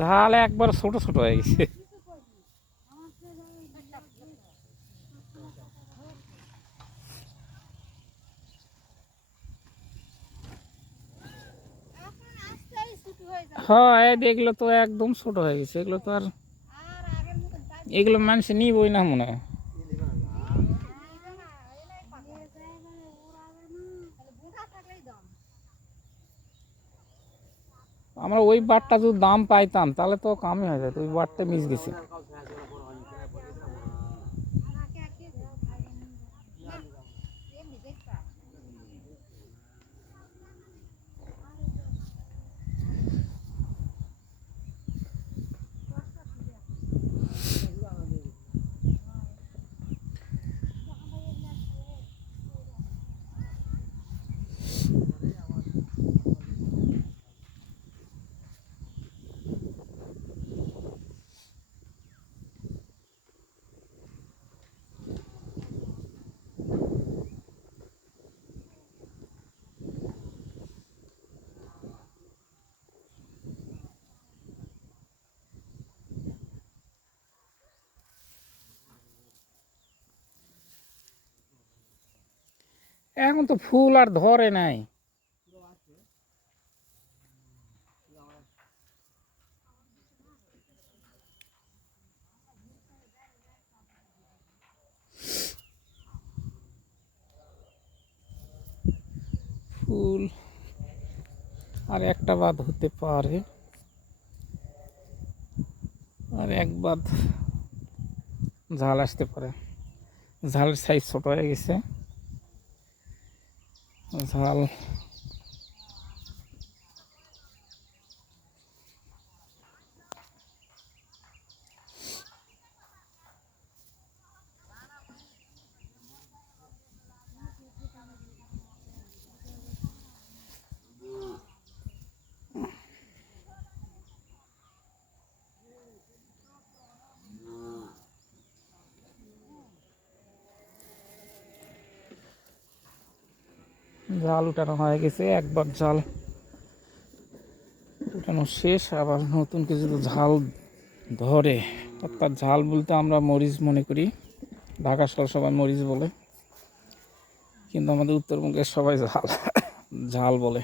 ঝাল একবার ছোট ছোট হয়ে গেছে। হ্যাঁ, এগুলো তো একদম ছোট হয়ে গেছে, এগুলো তো আর এগুলো মানুষ নিবই না মনে হয়। আমরা ওই বাটটা যদি দাম পাইতাম তাহলে তো কামই হয়ে যেত, ওই বাটটা মিস গেছে। এখন তো ফুল আর ধরে নাই। ফুল আর একটা বাদ হতে পারে, আর এক বাদ ঝাল আসতে পারে। ঝালের সাইজ ছোট হয়ে গেছে। ঝাল জাল উঠানো হয়ে গেছে, একবার জাল উঠানো শেষ, আবার নতুন কিছু ঝাল ধরে। অর্থাৎ ঝাল বলতে আমরা মরিচ মনে করি, ঢাকা শহর সবাই মরিচ বলে, কিন্তু আমাদের উত্তরবঙ্গের সবাই ঝাল ঝাল বলে।